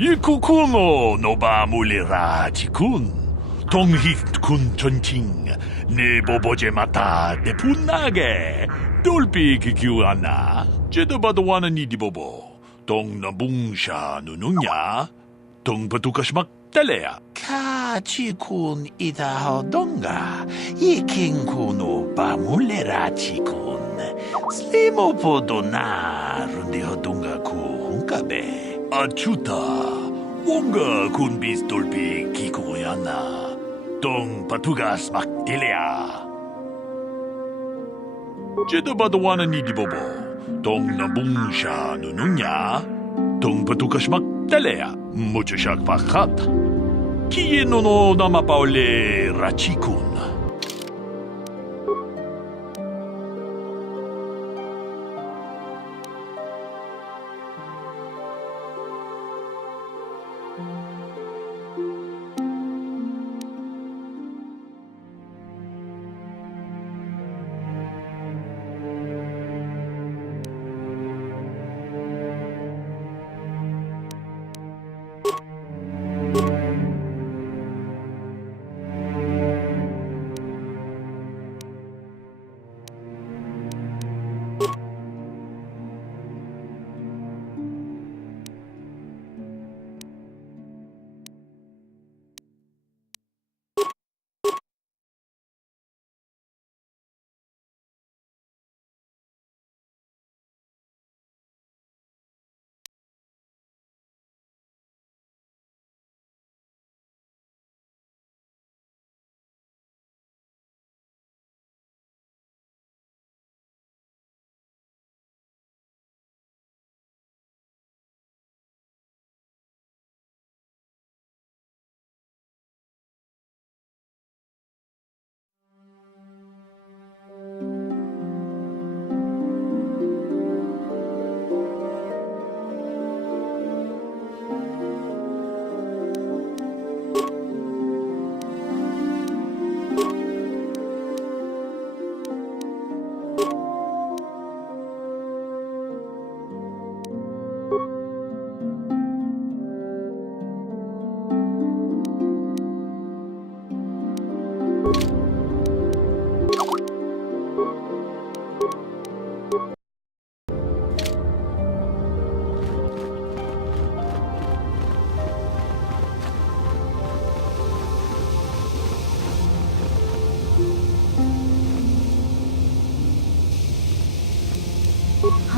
이쿠쿠노 노바물리라지군 동히군 전팅 네 보보제마타 네 분나게 돌비 기규하나 제도바도 와는 이디보보 동나붕샤 누누냐 동바두카시막 달래야 카치군 이다호동가 이킹쿠노 바물레라치군 슬리모포도나 룬디호동가 쿠훈카베 아추타 옹가 군비스 돌비 기구야나 동바투가스 막 달래야 제도바도 와는 이디보보 동나붕샤 누누냐 동바두카시막 달래야 무주샥 바깥 키에노노 나마파올레 라치군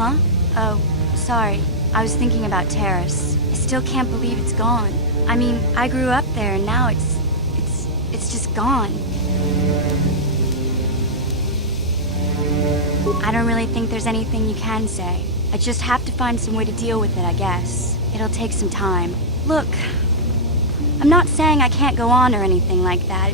Huh? Oh, sorry. I was thinking about Terrace. I still can't believe it's gone. I mean, I grew up there and now it's just gone. I don't really think there's anything you can say. I just have to find some way to deal with it, I guess. It'll take some time. Look, I'm not saying I can't go on or anything like that.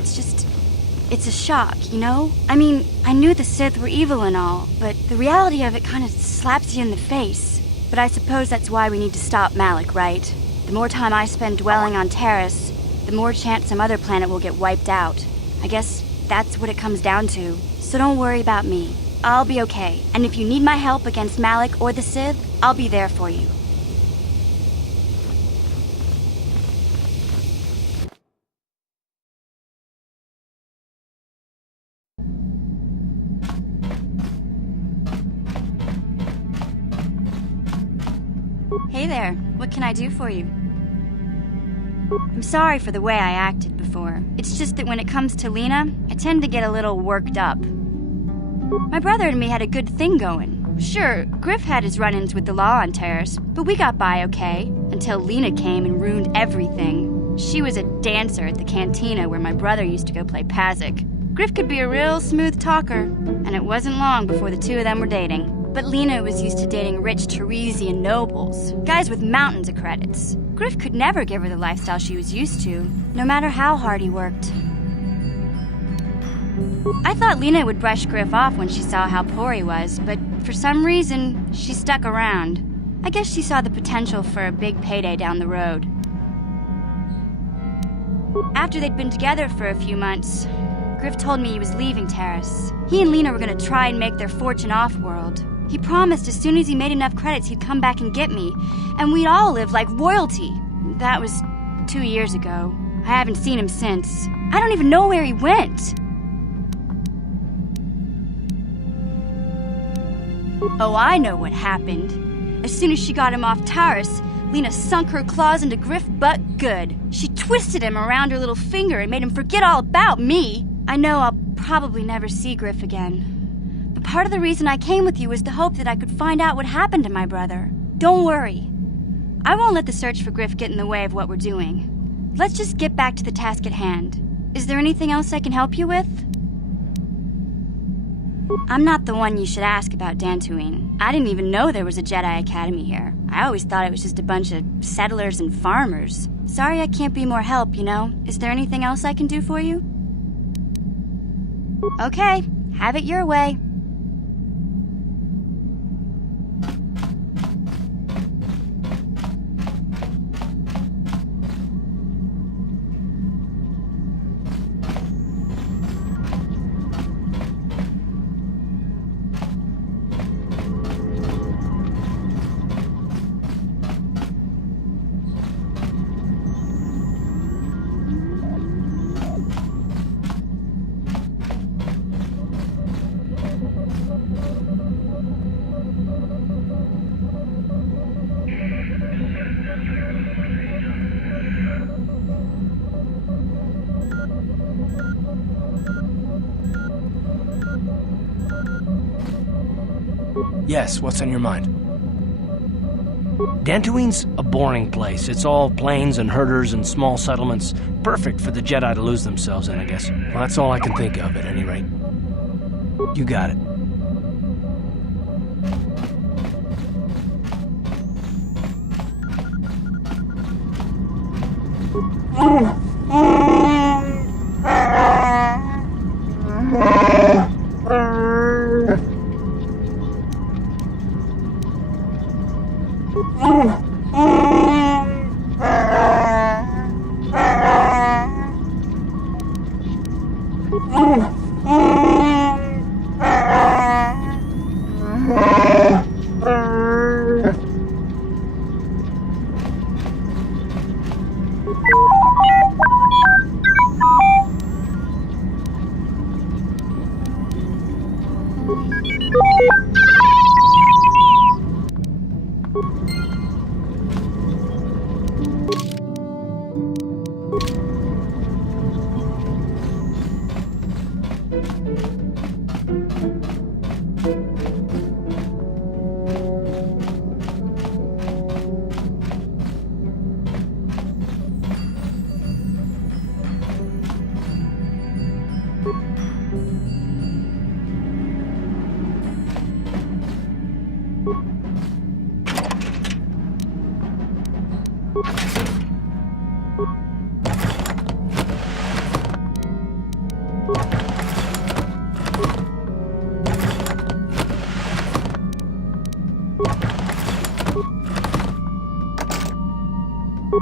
It's a shock, you know? I mean, I knew the Sith were evil and all, but the reality of it kind of slaps you in the face. But I suppose that's why we need to stop Malik, right? The more time I spend dwelling on Terrace, the more chance some other planet will get wiped out. I guess that's what it comes down to. So don't worry about me. I'll be okay. And if you need my help against Malik or the Sith, I'll be there for you. Hey there, what can I do for you? I'm sorry for the way I acted before. It's just that when it comes to Lena, I tend to get a little worked up. My brother and me had a good thing going. Sure, Griff had his run-ins with the law on Terrace, but we got by okay, until Lena came and ruined everything. She was a dancer at the cantina where my brother used to go play Pazik. Griff could be a real smooth talker, and it wasn't long before the two of them were dating. But Lena was used to dating rich Teresian nobles, guys with mountains of credits. Griff could never give her the lifestyle she was used to, no matter how hard he worked. I thought Lena would brush Griff off when she saw how poor he was, but for some reason, she stuck around. I guess she saw the potential for a big payday down the road. After they'd been together for a few months, Griff told me he was leaving Terrace. He and Lena were going to try and make their fortune off-world. He promised as soon as he made enough credits he'd come back and get me, and we'd all live like royalty. That was 2 years ago. I haven't seen him since. I don't even know where he went. Oh, I know what happened. As soon as she got him off Taurus, Lena sunk her claws into Griff butt good. She twisted him around her little finger and made him forget all about me. I know I'll probably never see Griff again. But part of the reason I came with you was the hope that I could find out what happened to my brother. Don't worry. I won't let the search for Griff get in the way of what we're doing. Let's just get back to the task at hand. Is there anything else I can help you with? I'm not the one you should ask about Dantooine. I didn't even know there was a Jedi Academy here. I always thought it was just a bunch of settlers and farmers. Sorry I can't be more help, you know. Is there anything else I can do for you? Okay, have it your way. Yes, what's on your mind? Dantooine's a boring place. It's all plains and herders and small settlements. Perfect for the Jedi to lose themselves in, I guess. Well, that's all I can think of, at any rate. You got it.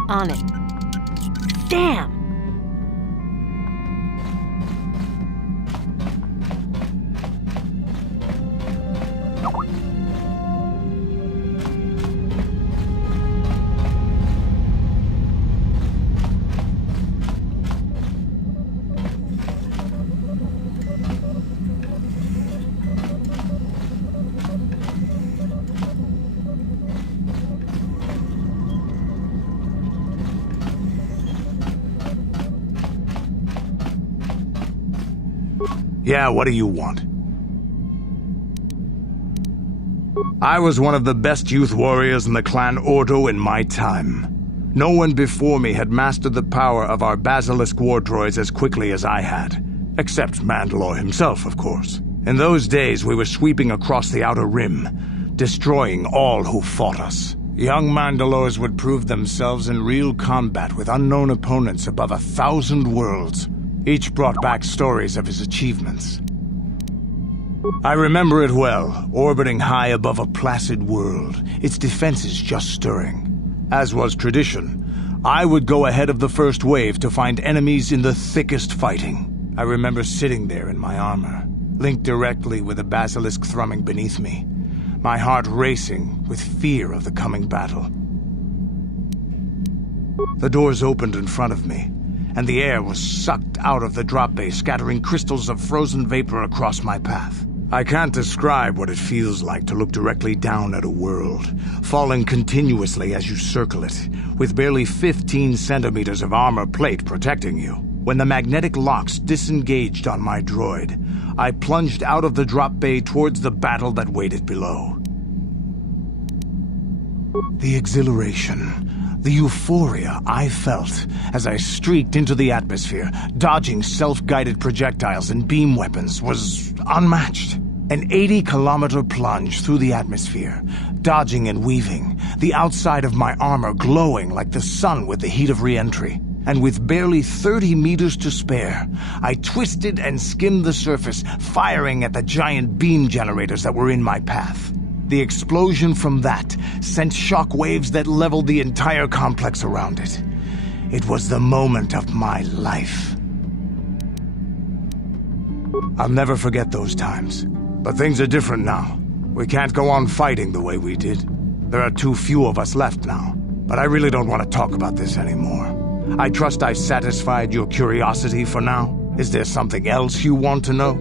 On it. Damn! Yeah, what do you want? I was one of the best youth warriors in the clan Ordo in my time. No one before me had mastered the power of our basilisk war droids as quickly as I had. Except Mandalore himself, of course. In those days, we were sweeping across the Outer Rim, destroying all who fought us. Young Mandalores would prove themselves in real combat with unknown opponents above 1,000 worlds. Each brought back stories of his achievements. I remember it well, orbiting high above a placid world, its defenses just stirring. As was tradition, I would go ahead of the first wave to find enemies in the thickest fighting. I remember sitting there in my armor, linked directly with a basilisk thrumming beneath me, my heart racing with fear of the coming battle. The doors opened in front of me, and the air was sucked out of the drop bay, scattering crystals of frozen vapor across my path. I can't describe what it feels like to look directly down at a world, falling continuously as you circle it, with barely 15 centimeters of armor plate protecting you. When the magnetic locks disengaged on my droid, I plunged out of the drop bay towards the battle that waited below. The exhilaration, the euphoria I felt as I streaked into the atmosphere, dodging self-guided projectiles and beam weapons, was unmatched. An 80-kilometer plunge through the atmosphere, dodging and weaving, the outside of my armor glowing like the sun with the heat of re-entry. And with barely 30 meters to spare, I twisted and skimmed the surface, firing at the giant beam generators that were in my path. The explosion from that sent shock waves that leveled the entire complex around it. It was the moment of my life. I'll never forget those times. But things are different now. We can't go on fighting the way we did. There are too few of us left now. But I really don't want to talk about this anymore. I trust I've satisfied your curiosity for now. Is there something else you want to know?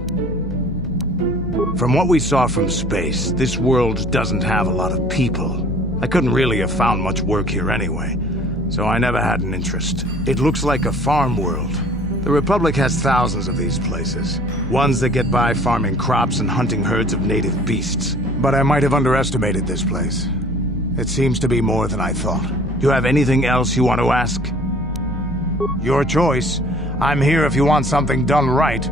From what we saw from space, this world doesn't have a lot of people. I couldn't really have found much work here anyway, so I never had an interest. It looks like a farm world. The Republic has thousands of these places, ones that get by farming crops and hunting herds of native beasts. But I might have underestimated this place. It seems to be more than I thought. Do you have anything else you want to ask? Your choice. I'm here if you want something done right.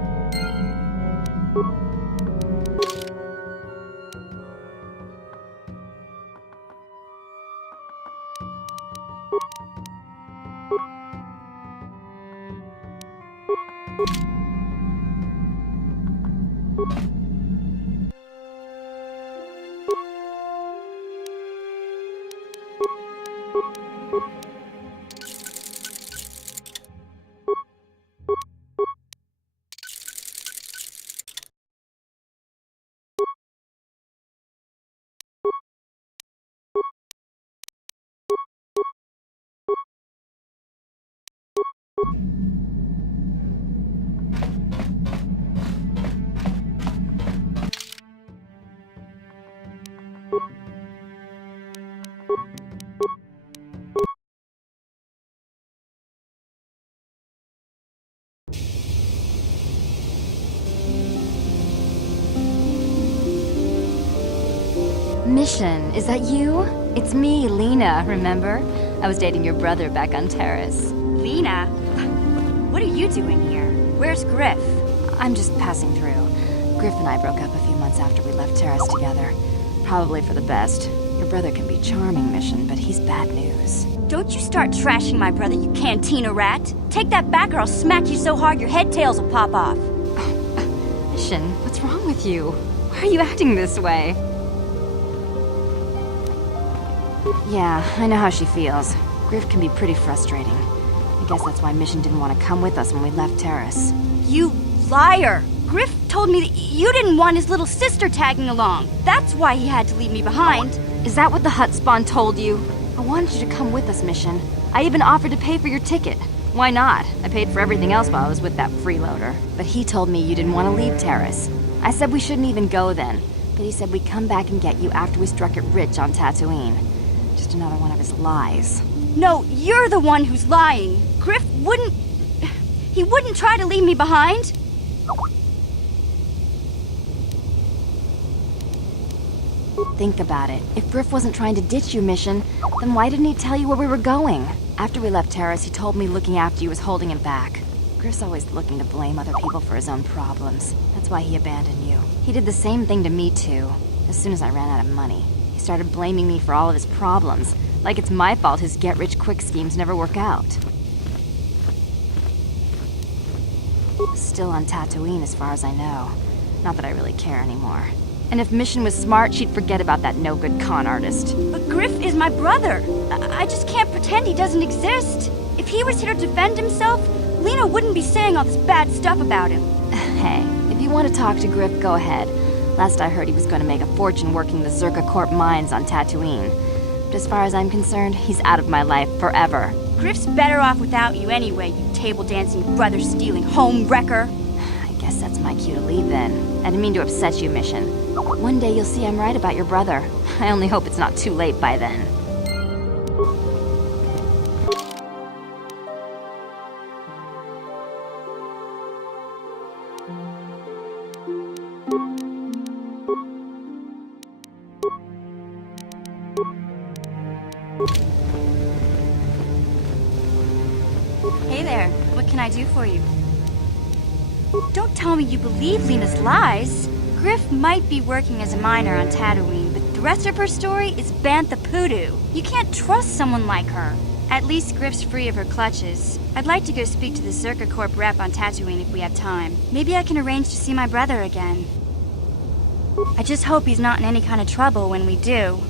Mission, is that you? It's me, Lena, remember? I was dating your brother back on Terrace. Lena? What are you doing here? Where's Griff? I'm just passing through. Griff and I broke up a few months after we left Terrace together. Probably for the best. Your brother can be charming, Mission, but he's bad news. Don't you start trashing my brother, you cantina rat! Take that back or I'll smack you so hard your head tails will pop off! Mission, what's wrong with you? Why are you acting this way? Yeah, I know how she feels. Griff can be pretty frustrating. I guess that's why Mission didn't want to come with us when we left Terrace. You liar! Griff told me that you didn't want his little sister tagging along. That's why he had to leave me behind. Is that what the Hutt spawn told you? I wanted you to come with us, Mission. I even offered to pay for your ticket. Why not? I paid for everything else while I was with that freeloader. But he told me you didn't want to leave Terrace. I said we shouldn't even go then. But he said we'd come back and get you after we struck it rich on Tatooine. Just another one of his lies. No, you're the one who's lying. Griff wouldn't... He wouldn't try to leave me behind. Think about it. If Griff wasn't trying to ditch you, Mission, then why didn't he tell you where we were going? After we left Terrace, he told me looking after you was holding him back. Griff's always looking to blame other people for his own problems. That's why he abandoned you. He did the same thing to me, too. As soon as I ran out of money, he started blaming me for all of his problems. Like it's my fault his get-rich-quick schemes never work out. Still on Tatooine as far as I know. Not that I really care anymore. And if Mission was smart, she'd forget about that no-good con artist. But Griff is my brother. I just can't pretend he doesn't exist. If he was here to defend himself, Lena wouldn't be saying all this bad stuff about him. Hey, if you want to talk to Griff, go ahead. Last I heard, he was going to make a fortune working the swkotor mines on Tatooine. But as far as I'm concerned, he's out of my life forever. Griff's better off without you anyway, you table-dancing, brother-stealing home wrecker. I guess that's my cue to leave then. I didn't mean to upset you, Mission. One day you'll see I'm right about your brother. I only hope it's not too late by then. Hey there, what can I do for you? Don't tell me you believe Lena's lies. Griff might be working as a miner on Tatooine, but the rest of her story is Bantha Poodoo. You can't trust someone like her. At least Griff's free of her clutches. I'd like to go speak to the swkotor rep on Tatooine if we have time. Maybe I can arrange to see my brother again. I just hope he's not in any kind of trouble when we do.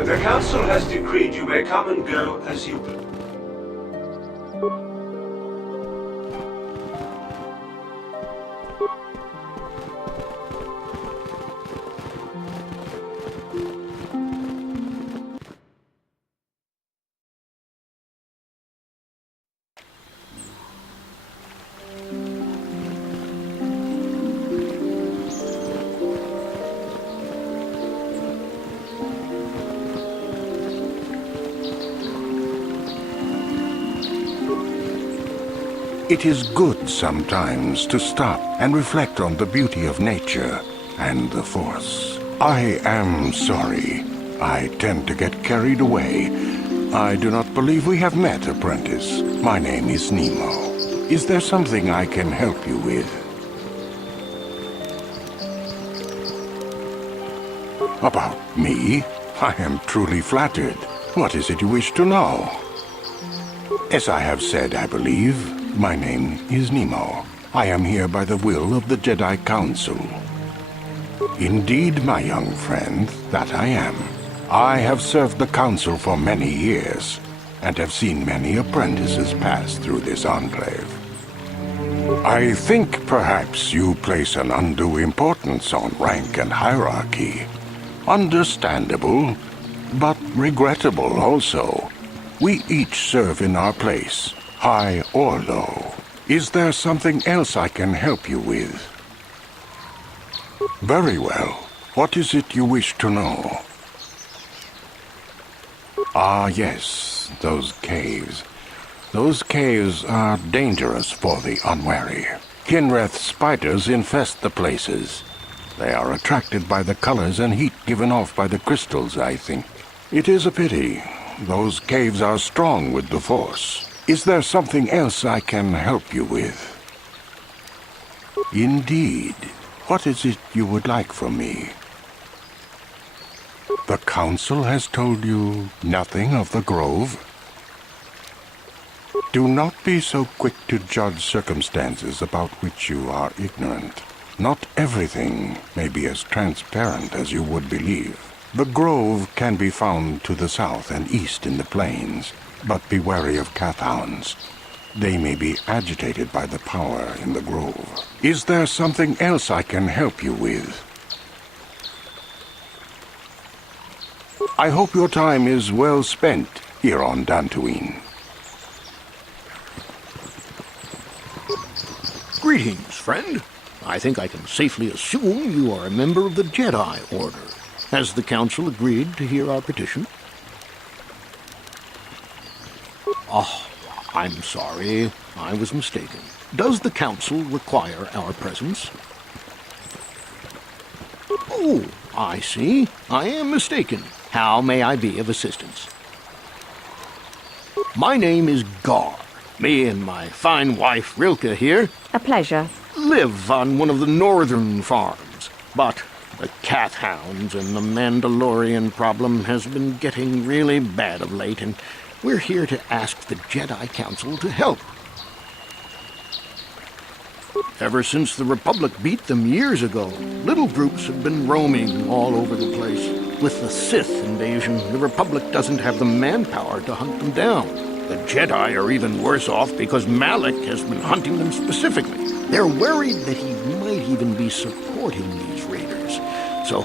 The council has decreed you may come and go as you will. It is good sometimes to stop and reflect on the beauty of nature and the Force. I am sorry. I tend to get carried away. I do not believe we have met, apprentice. My name is Nemo. Is there something I can help you with? About me? I am truly flattered. What is it you wish to know? As I have said, I believe, my name is Nemo. I am here by the will of the Jedi Council. Indeed, my young friend, that I am. I have served the Council for many years, and have seen many apprentices pass through this enclave. I think perhaps you place an undue importance on rank and hierarchy. Understandable, but regrettable also. We each serve in our place, high or low. Is there something else I can help you with? Very well. What is it you wish to know? Ah, yes, those caves. Those caves are dangerous for the unwary. Kinreth spiders infest the places. They are attracted by the colors and heat given off by the crystals, I think. It is a pity. Those caves are strong with the Force. Is there something else I can help you with? Indeed. What is it you would like from me? The Council has told you nothing of the Grove? Do not be so quick to judge circumstances about which you are ignorant. Not everything may be as transparent as you would believe. The Grove can be found to the south and east in the plains, but be wary of Cathhounds. They may be agitated by the power in the Grove. Is there something else I can help you with? I hope your time is well spent here on Dantooine. Greetings, friend. I think I can safely assume you are a member of the Jedi Order. Has the Council agreed to hear our petition? Oh, I'm sorry. I was mistaken. Does the Council require our presence? Oh, I see. I am mistaken. How may I be of assistance? My name is Gar, Me and my fine wife, Rilke, here, A pleasure. live on one of the northern farms. But the cat hounds and the Mandalorian problem has been getting really bad of late, and we're here to ask the Jedi Council to help. Ever since the Republic beat them years ago, little groups have been roaming all over the place. With the Sith invasion, the Republic doesn't have the manpower to hunt them down. The Jedi are even worse off because Malik has been hunting them specifically. They're worried that he might even be supporting these raiders. So,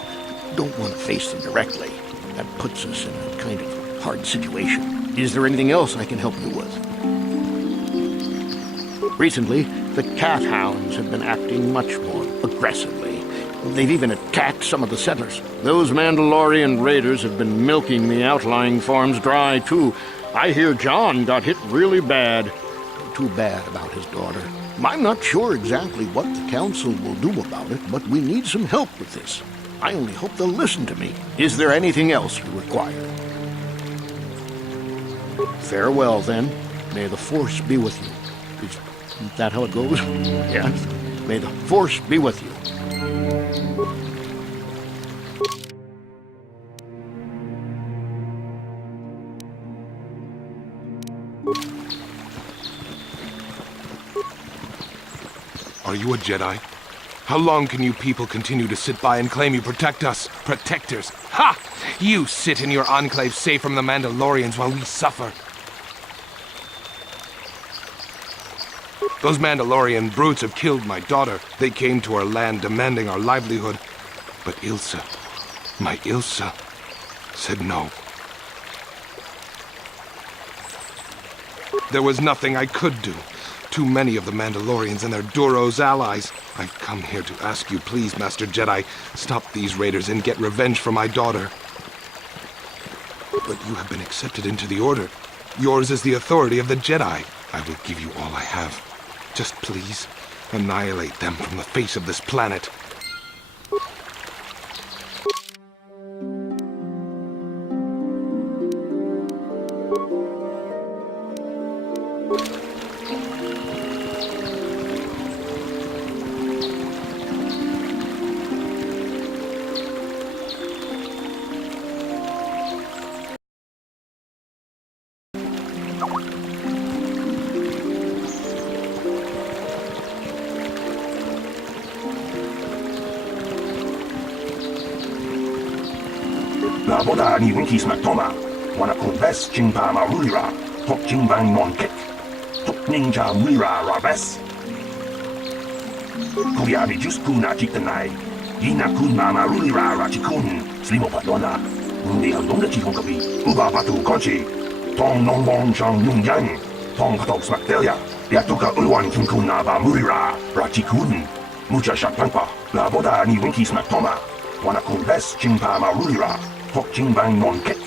don't want to face them directly. That puts us in a kind of hard situation. Is there anything else I can help you with? Recently, the cat hounds have been acting much more aggressively. They've even attacked some of the settlers. Those Mandalorian raiders have been milking the outlying farms dry, too. I hear John got hit really bad. Too bad about his daughter. I'm not sure exactly what the council will do about it, but we need some help with this. I only hope they'll listen to me. Is there anything else you require? Farewell, then. May the Force be with you. Is that how it goes? Yes. May the Force be with you. Are you a Jedi? How long can you people continue to sit by and claim you protect us? Protectors? Ha! You sit in your enclave safe from the Mandalorians while we suffer. Those Mandalorian brutes have killed my daughter. They came to our land demanding our livelihood. But Ilsa, my Ilsa, said no. There was nothing I could do. Too many of the Mandalorians and their Duros allies. I've come here to ask you, please, Master Jedi, stop these raiders and get revenge for my daughter. But you have been accepted into the Order. Yours is the authority of the Jedi. I will give you all I have. Just please, annihilate them from the face of this planet. Laboda ni winki smaktoma, wana kubes jingpa marulira, tok jingbang non kik, tok ninja mira rabes. Kuyabi just kuna chitanai, ina kun mama rulira rachikun, slimo patona, undi aldonga chihonkabi, uba patu kochi, tong nongbong chang nungyang, tong katok smaktelia, yatuka ulwan kinkuna ba murira, rachikun, mucha shakpangpa, laboda ni winki smaktoma, wana kubes jingpa marulira, tok jingbang non kik,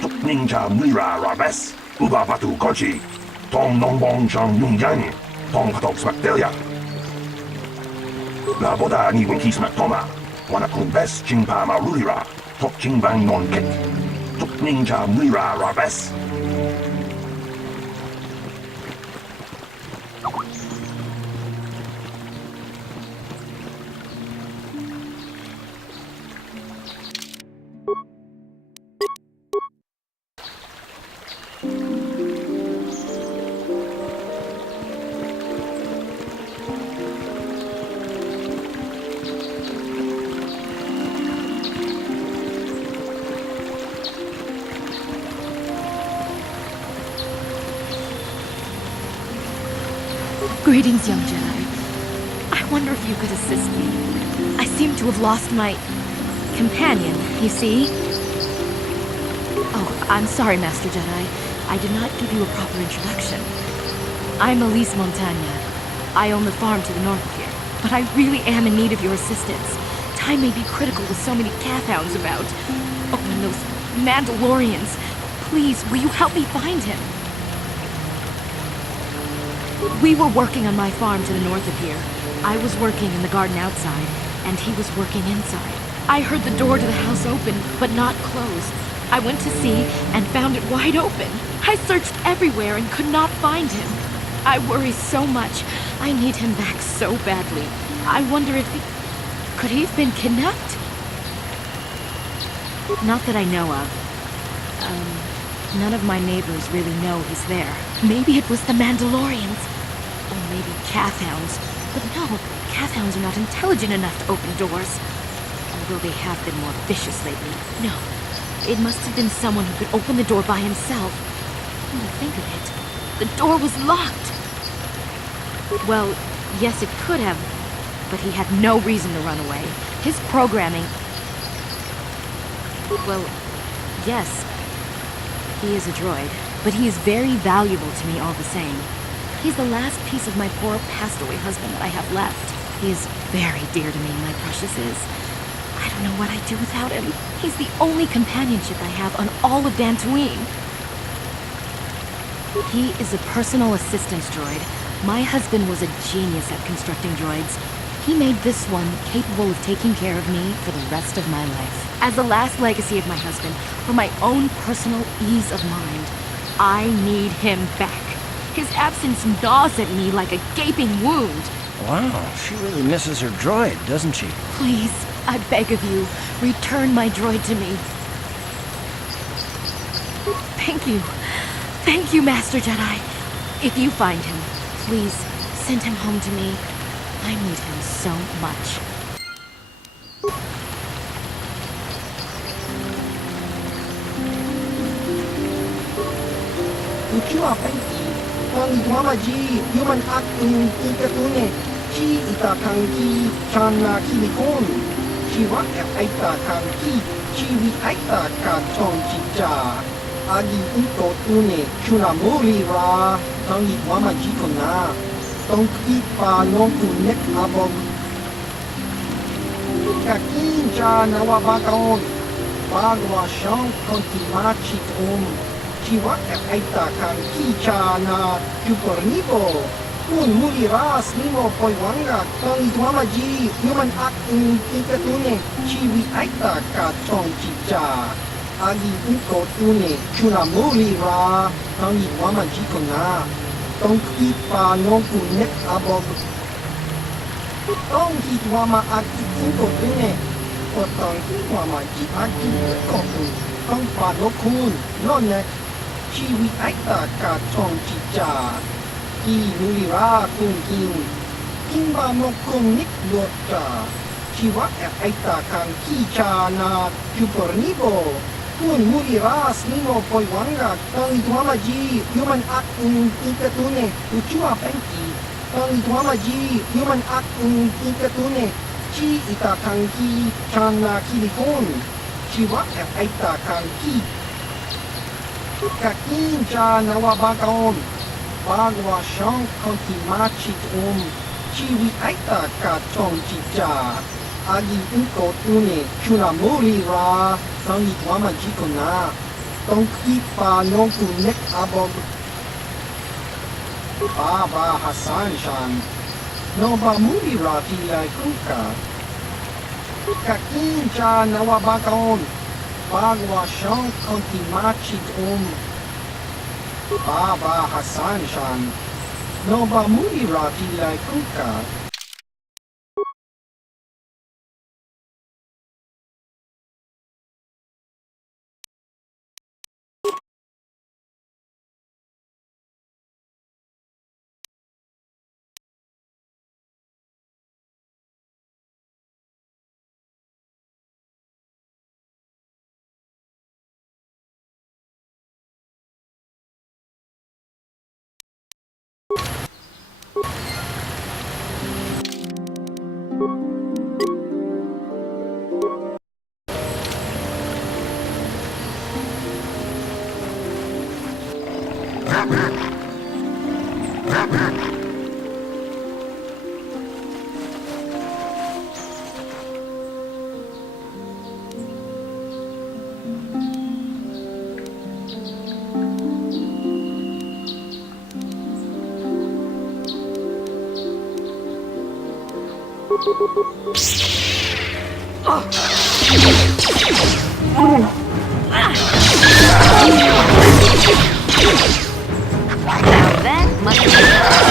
tok ninja mira rabes, uba patu kochi, tong nongbong chang nungyang, tong katok smaktelia. Laboda ni winki smaktoma, wana kubes jingpa marulira, tok jingbang non kik, tok ninja mira rabes. Greetings, young Jedi. I wonder if you could assist me. I seem to have lost my companion, you see? Oh, I'm sorry, Master Jedi. I did not give you a proper introduction. I'm Elise Montagne. I own the farm to the north of here, but I really am in need of your assistance. Time may be critical with so many cathounds about. Oh, and those Mandalorians. Please, will you help me find him? We were working on my farm to the north of here. I was working in the garden outside, and he was working inside. I heard the door to the house open, but not close. I went to see and found it wide open. I searched everywhere and could not find him. I worry so much. I need him back so badly. I wonder if he... Could he have been kidnapped? Not that I know of. None of my neighbors really know he's there. Maybe it was the Mandalorians. Or maybe Cathhounds. But no, Cathhounds are not intelligent enough to open doors. Although they have been more vicious lately. No, it must have been someone who could open the door by himself. When I think of it, the door was locked. Well, yes, it could have, but he had no reason to run away. His programming... Well, yes, he is a droid, but he is very valuable to me all the same. He's the last piece of my poor passed-away husband that I have left. He is very dear to me, my precious is. I don't know what I'd do without him. He's the only companionship I have on all of Dantooine. He is a personal assistance droid. My husband was a genius at constructing droids. He made this one capable of taking care of me for the rest of my life. As the last legacy of my husband, for my own personal ease of mind, I need him back. His absence gnaws at me like a gaping wound. Wow, she really misses her droid, doesn't she? Please, I beg of you, return my droid to me. Thank you. Thank you, Master Jedi. If you find him, please send him home to me. I need him so much. Ucua penki, kang mamaji, human act in ikatune, chi ita kanki, chana kilikon, chi wak aita kanki, chi wi aita ka chon chicha, agi uto tune, chuna muri ra, kang mamaji kona, tong ipa non kunek abog. Kakin cha nawabakaon, bagwa siyang kontimachit Chiwak aita kang kicha na yukornibo. Kun muliras nimo poiwanga tong itwamaji human act in ikatune chiwi aita ka chong chicha. Agi uko tune chuna mulira tong itwamaji kona. Tong ipa nong kunek abog. Tong itwama act uko tune. O tong itwama ji agi koku. Tong padokun none. Chiwi aita ka chong chicha. Ki nulira kung king. Kimba mo kung nik lota. Chiwa aita kang kicha na yukornibo. Kun muliras nimo poiwanga tang itwamaji human act ikatune uchua penki. Tang itwamaji human act ikatune. Chi ita kang ki chana kilikon. Chiwa aita kang ki. Kakincha nawabakaon, bagwa siyang kontimachit chiwi aita ka chong chicha. Agi uko tune, chuna muri ra, tang itwamaji kona. Tong ipa nong kunek abog. Baba Hasan shan, no ba muri ra tilay kuka. Kakincha nawabakaon, bagwa siyang kontimachit Baba Hasan shan, no ba muli rati like kuka. That must be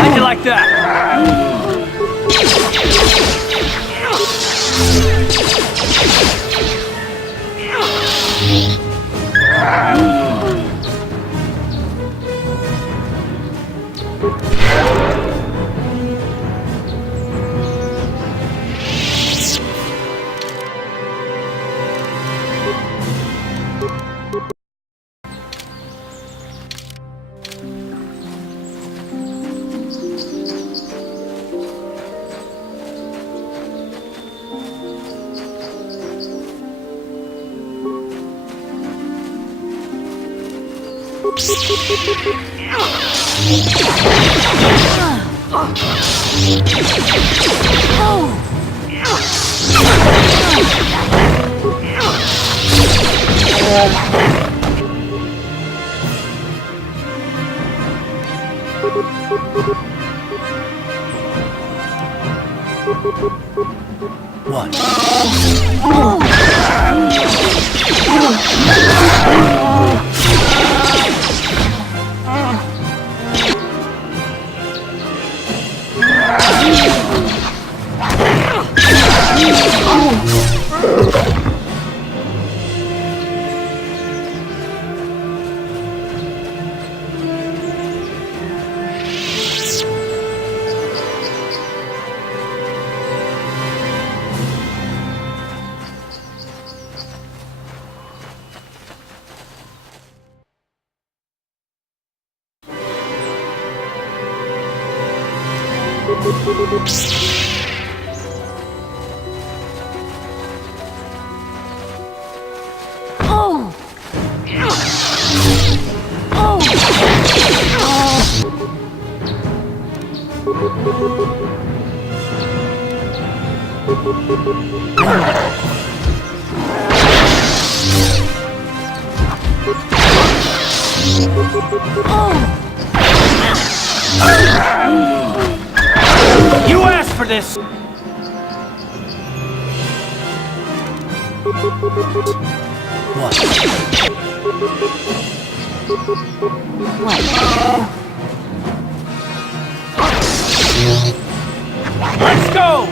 How'd you like that? You asked for this! What? Let's go!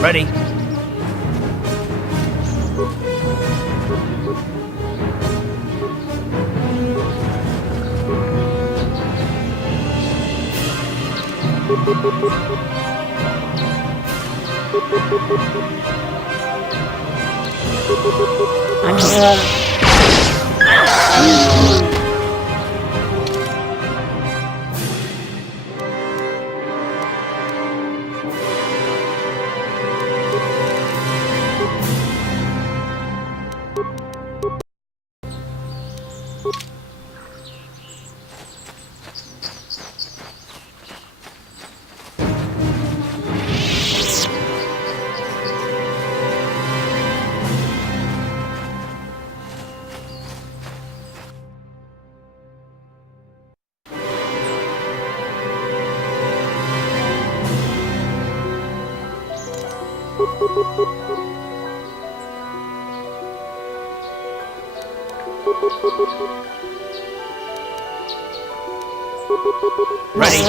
Ready? Ready?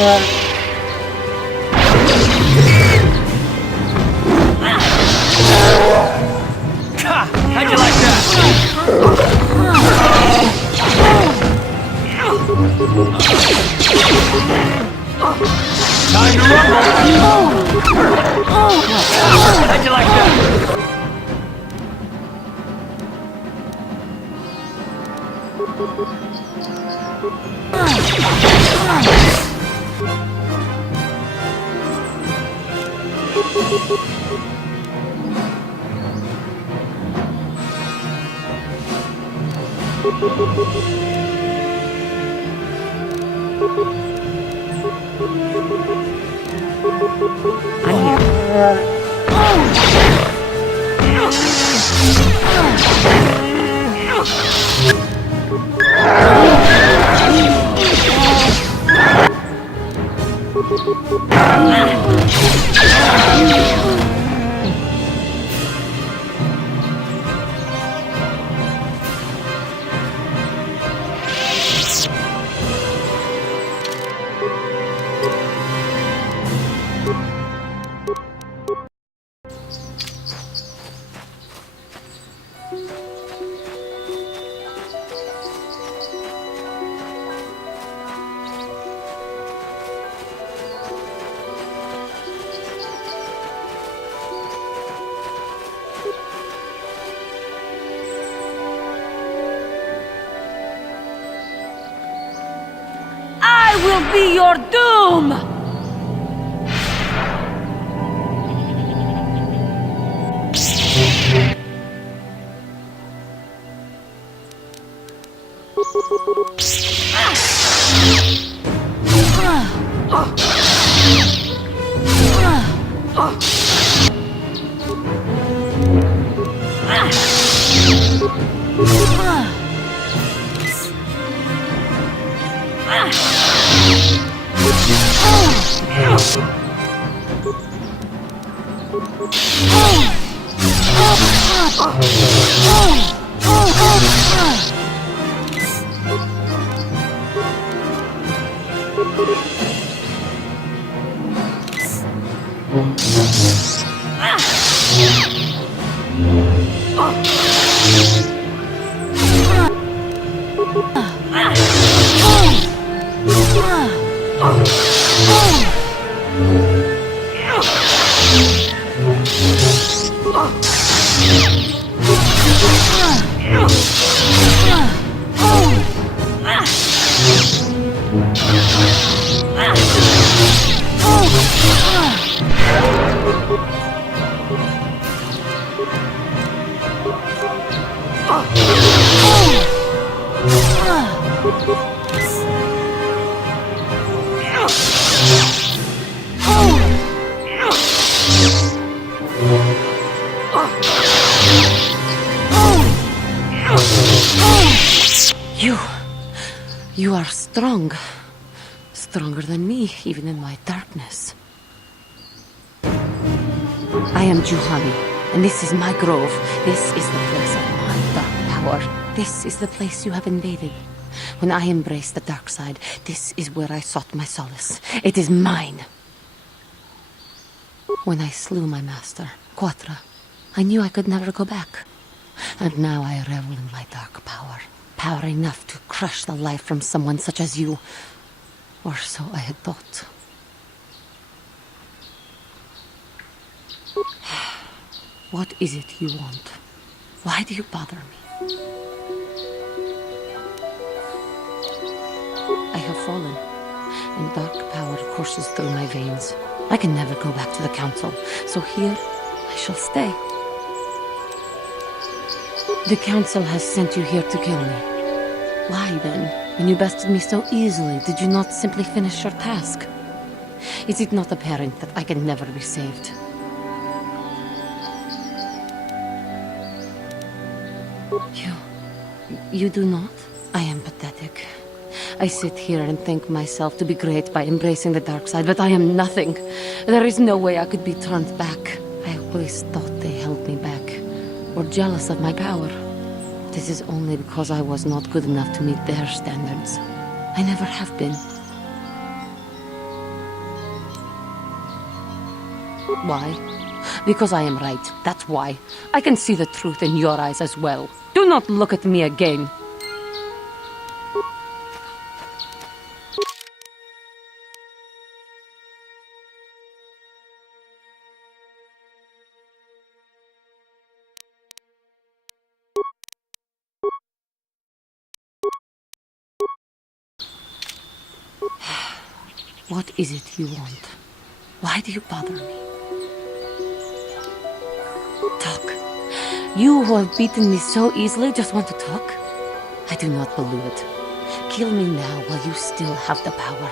How'd you like that? Time to rumble! How'd you like that? I will be your doom! You are strong. Stronger than me, even in my darkness. I am Juhani, and this is my grove. This is the place of my dark power. This is the place you have invaded. When I embraced the dark side, this is where I sought my solace. It is mine. When I slew my master, Quatra, I knew I could never go back. And now I revel in my dark power. Power enough to crush the life from someone such as you. Or so I had thought. What is it you want? Why do you bother me? I have fallen, and dark power courses through my veins. I can never go back to the council, so here I shall stay. The council has sent you here to kill me. Why then, when you bested me so easily, did you not simply finish your task? Is it not apparent that I can never be saved? You do not? I am pathetic. I sit here and think myself to be great by embracing the dark side, but I am nothing. There is no way I could be turned back. I always thought they held me back, or jealous of my power. This is only because I was not good enough to meet their standards. I never have been. Why? Because I am right, that's why. I can see the truth in your eyes as well. Do not look at me again. What is it you want? Why do you bother me? Talk. You who have beaten me so easily just want to talk? I do not believe it. Kill me now while you still have the power.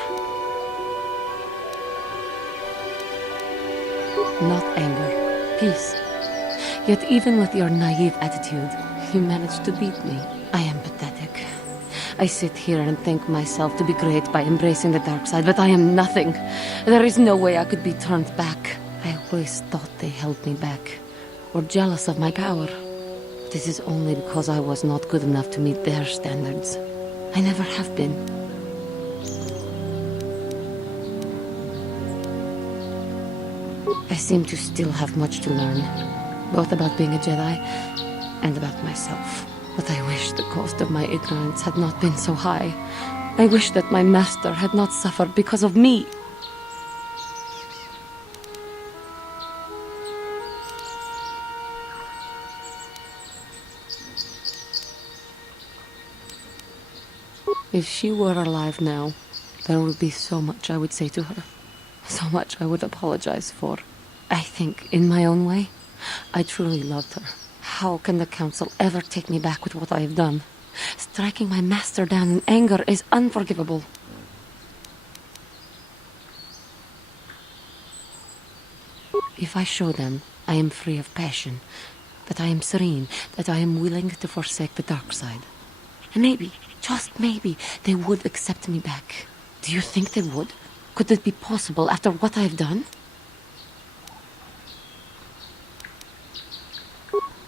Not anger, peace. Yet even with your naive attitude, you managed to beat me. I am pathetic. I sit here and think myself to be great by embracing the dark side, but I am nothing. There is no way I could be turned back. I always thought they held me back, or jealous of my power. This is only because I was not good enough to meet their standards. I never have been. I seem to still have much to learn, both about being a Jedi and about myself. But I wish the cost of my ignorance had not been so high. I wish that my master had not suffered because of me. If she were alive now, there would be so much I would say to her. So much I would apologize for. I think, in my own way, I truly loved her. How can the Council ever take me back with what I have done? Striking my master down in anger is unforgivable. If I show them I am free of passion, that I am serene, that I am willing to forsake the dark side, maybe, just maybe, they would accept me back. Do you think they would? Could it be possible after what I have done?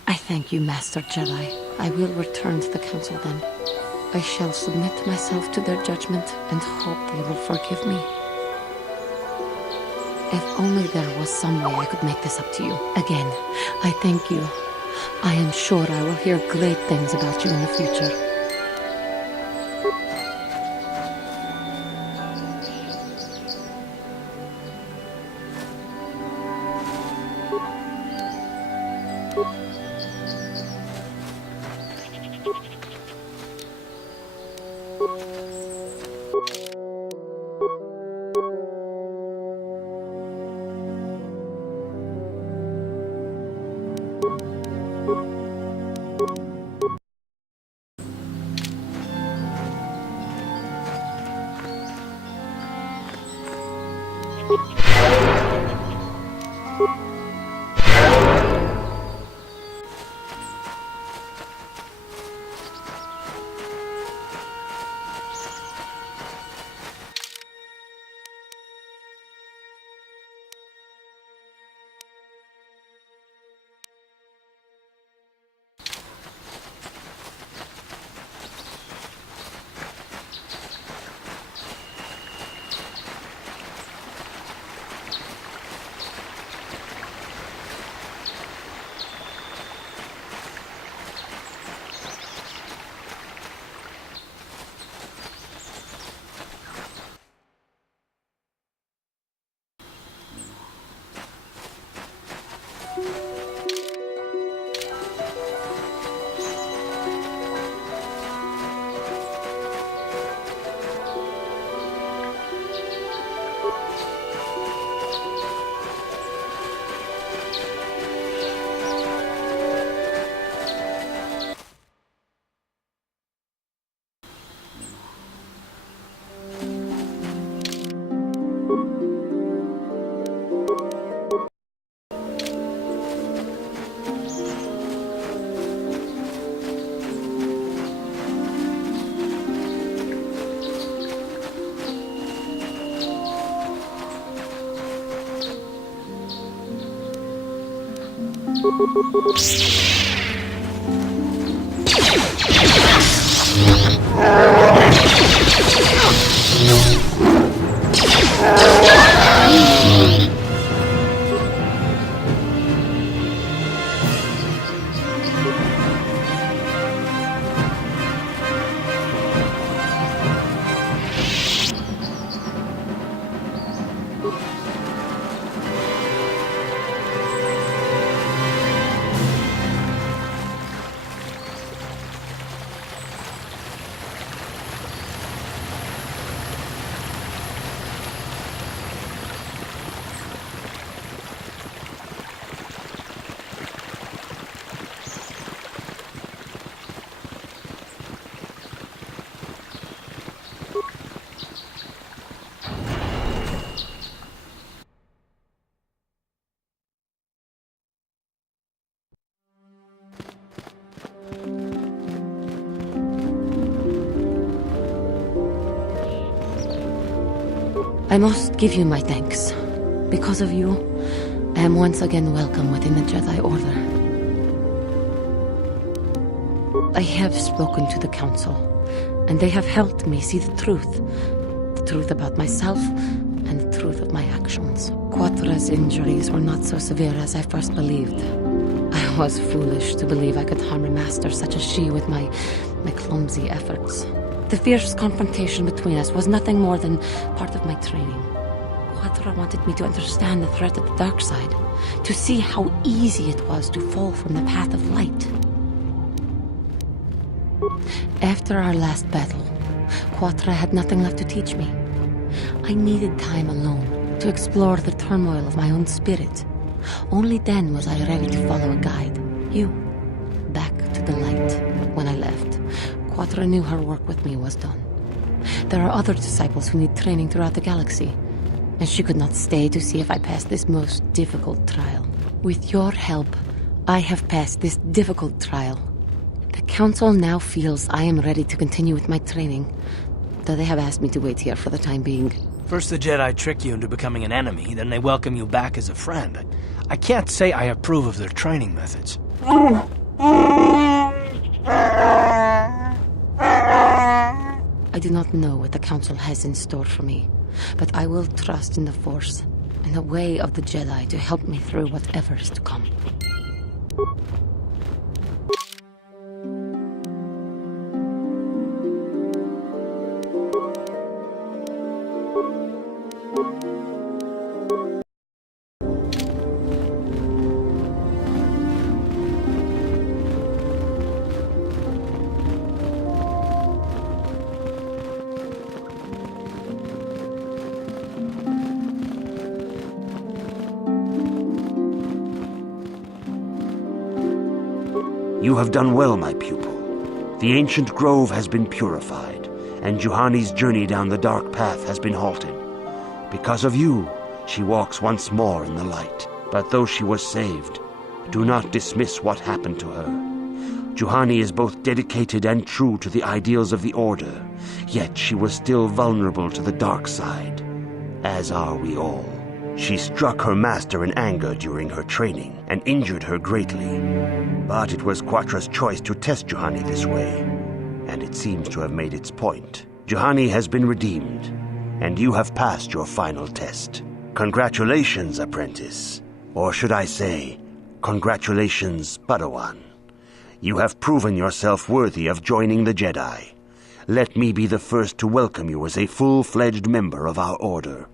I thank you, Master Jedi. I will return to the Council then. I shall submit myself to their judgment and hope they will forgive me. If only there was some way I could make this up to you. Again, I thank you. I am sure I will hear great things about you in the future. I must give you my thanks. Because of you, I am once again welcome within the Jedi Order. I have spoken to the Council, and they have helped me see the truth about myself and the truth of my actions. Quatra's injuries were not so severe as I first believed. I was foolish to believe I could harm a master such as she with my clumsy efforts. The fierce confrontation between us was nothing more than part of my training. Quatra wanted me to understand the threat of the dark side, to see how easy it was to fall from the path of light. After our last battle, Quatra had nothing left to teach me. I needed time alone to explore the turmoil of my own spirit. Only then was I ready to follow a guide, you, back to the light. When I left, Quatra knew her work with me was done. There are other disciples who need training throughout the galaxy, and she could not stay to see if I passed this most difficult trial. With your help, I have passed this difficult trial. The Council now feels I am ready to continue with my training, though they have asked me to wait here for the time being. First the Jedi trick you into becoming an enemy, then they welcome you back as a friend. I can't say I approve of their training methods. I do not know what the Council has in store for me, but I will trust in the Force and the way of the Jedi to help me through whatever is to come. You have done well, my pupil. The ancient grove has been purified, and Juhani's journey down the dark path has been halted. Because of you, she walks once more in the light. But though she was saved, do not dismiss what happened to her. Juhani is both dedicated and true to the ideals of the Order, yet she was still vulnerable to the dark side, as are we all. She struck her master in anger during her training and injured her greatly. But it was Quatra's choice to test Juhani this way, and it seems to have made its point. Juhani has been redeemed, and you have passed your final test. Congratulations, apprentice. Or should I say, congratulations, Padawan. You have proven yourself worthy of joining the Jedi. Let me be the first to welcome you as a full-fledged member of our Order.